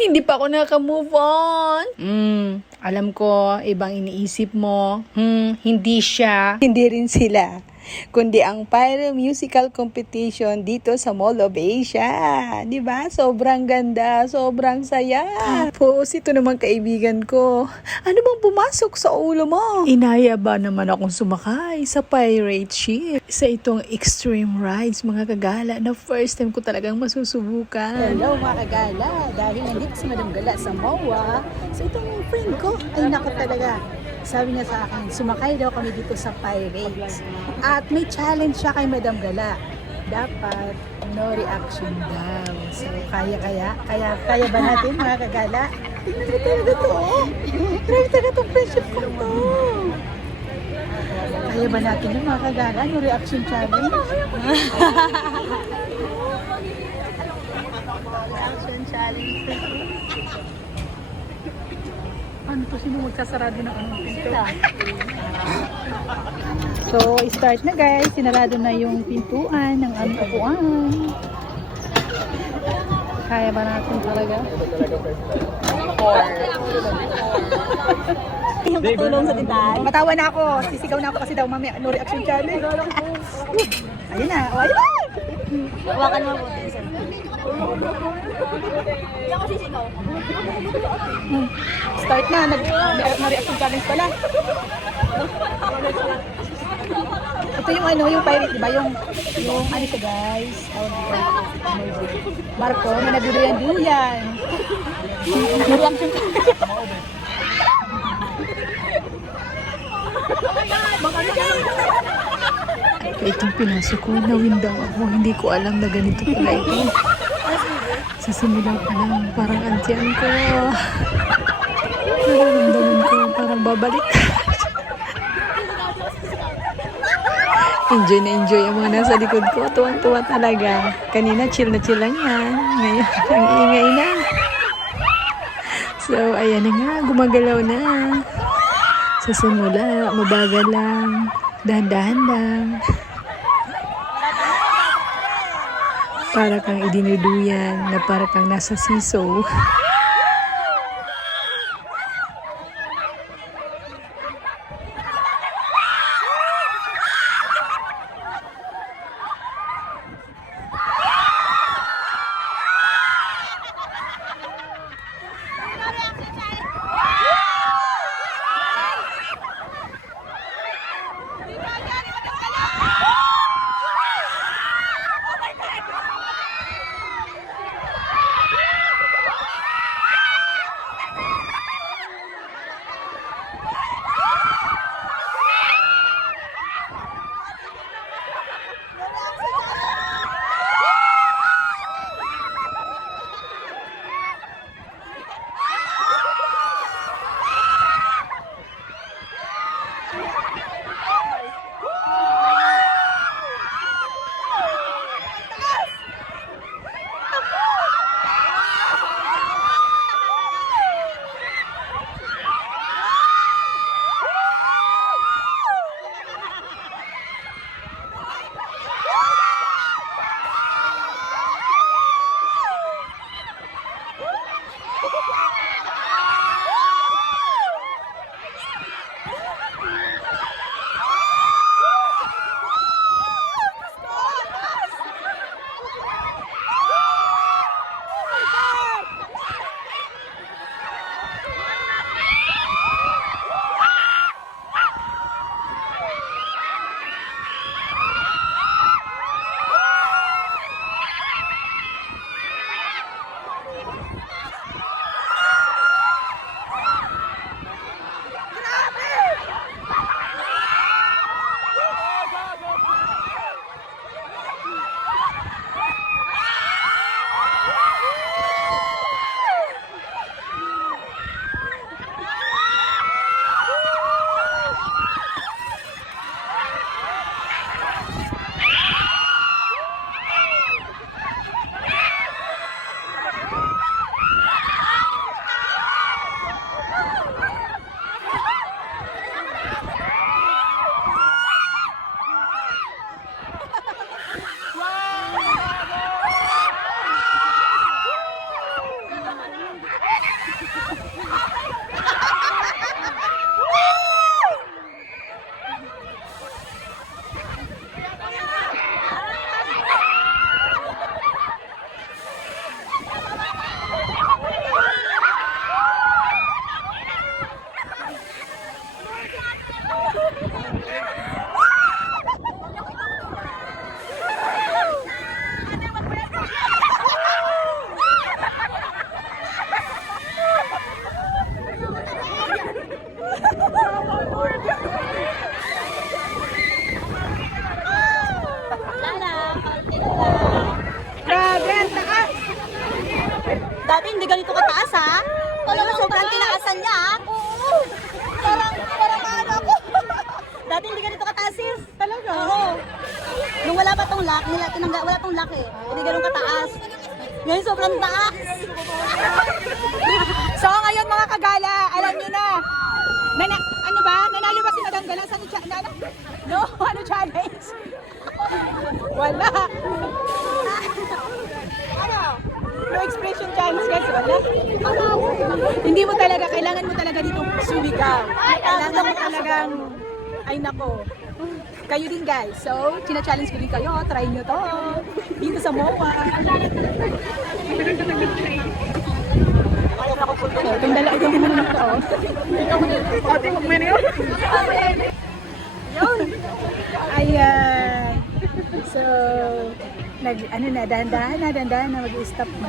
Hindi pa ako naka-move on. Alam ko, ibang iniisip mo. Hindi siya. Hindi rin sila. Kundi ang Pyro Musical Competition dito sa Mall of Asia. Diba? Sobrang ganda, sobrang saya. Tapos, ito naman kaibigan ko. Ano bang pumasok sa ulo mo? Inaya ba naman akong sumakay sa pirate ship? Sa itong extreme rides, mga kagala, na first time ko talagang masusubukan. Hello mga kagala, dahil nandito si Madam Gala sa MOA, so itong friend ko, ay naku talaga. Sabi niya sa akin, sumakay daw kami dito sa Pirates. At may challenge siya kay Madam Gala. Dapat no reaction daw. So, kaya ba natin mga kagala? Tingnan mo talaga to. Grabe talaga itong friendship ko to. Kaya ba natin yung mga kagala? No reaction challenge? Reaction challenge. Ano to? Sino magsasarado ng anong pinto? So, start na guys. Sinarado na yung pintuan ng aming upuan. Kaya ba natin talaga? Yung patulong sa titay. Matawa na ako. Sisigaw na ako kasi daw mamaya no reaction challenge. Ayun na. O, ayun na! Hawakan mo po. Hindi ako sisigaw. Start na. Na-reaction challenge pala. Ito yung ano, yung pirate, diba? Yung ano siya guys. Tawag dito. Marco, may nagduduyan-duyan. Na-reaction challenge. Itong pinasok ko, nawindaw ako. Hindi ko alam na ganito pala ito. Sa simula pa lang, parang antiyan ko. Nararamdaman ko, parang babalik. Enjoy na enjoy ang mga nasa likod ko. Tuwang-tuwa talaga. Kanina chill na chill lang yan. Ngayon, ang ingay na. So, ayan na nga, gumagalaw na. Sa simula, mabagal lang. Dahan-dahan lang. Para kang idinuduyan na para kang nasa siso. Grabe, ang taas! Dati hindi ganito kataas ha. Talagang sobrang tinaasan niya ha. Oo. Parang ano ako. Dati hindi ganito kataas sis. Talaga? Oo. Nung wala pa tong lock, wala tong lock eh. Hindi ganun kataas. Ngayon sobrang taas. So ngayon mga kagala, alam niyo na. Ano ba? Nanalo ba si Madam Gala sa No, ano challenge? Wala. Ano? No expression challenge guys, wala. Hindi mo talaga, kailangan mo talaga dito sumigaw. Kailangan mo talagang, ay nako. Kayo din guys. So, china-challenge ko din kayo. Try nyo to. Dito sa MOA. Itong dala, itong muna to. Ate, huwag mo yun. Ayan. So, dahan-dahan na, mag-stop na.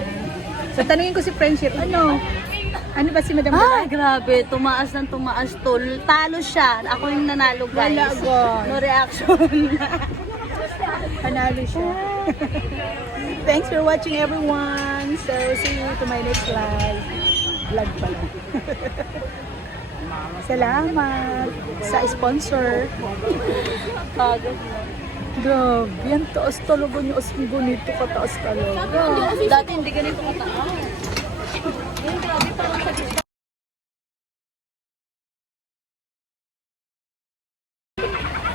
So, tanungin ko si Friendship, ano ba si Madam Ah, Gala? grabe. Tumaas ng tumaas tol. Talo siya. Ako yung nanalo guys. Wala, God. No reaction. Panalo siya. Thanks for watching everyone. So, see you to my next live. Vlog pala. Salamat sa sponsor. Pagod. Grabe, yan taas talaga niyo. As ganito kataas talaga. Dati hindi ganito kataas.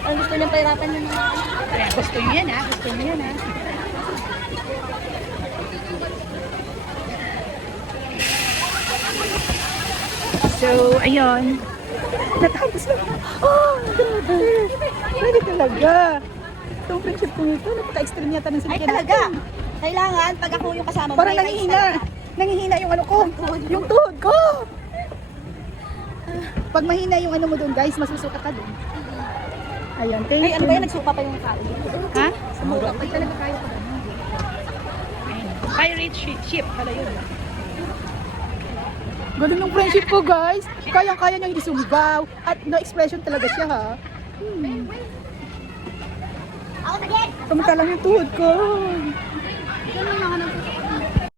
Ang gusto niyang pahirapan yung mga Gusto niyo yan ha? Gusto niyo yan ha? So, ayun. Natapos na. Oh, grabe. Grabe talaga. Itong friendship ko nito, napaka-extreme yata ng Ay salikan talaga. natin. Kailangan pag ako yung kasama mo. Parang may nanghihina. race talaga. Nanghihina yung ano ko. Yung tuhod ko. Pag mahina yung ano mo doon, guys, masusuka ka doon. Ayan, thank Ay, ano you. ba yan? Nagsuka pa yung tao. Ha? Sumura. Ay, talaga kaya ko. Pirate ship. Pala yun. Galing ng friendship ko, guys. Kayang-kaya niya hindi sumigaw. At no expression talaga siya, ha? Ako na din! Samantalang yung tuhod ko.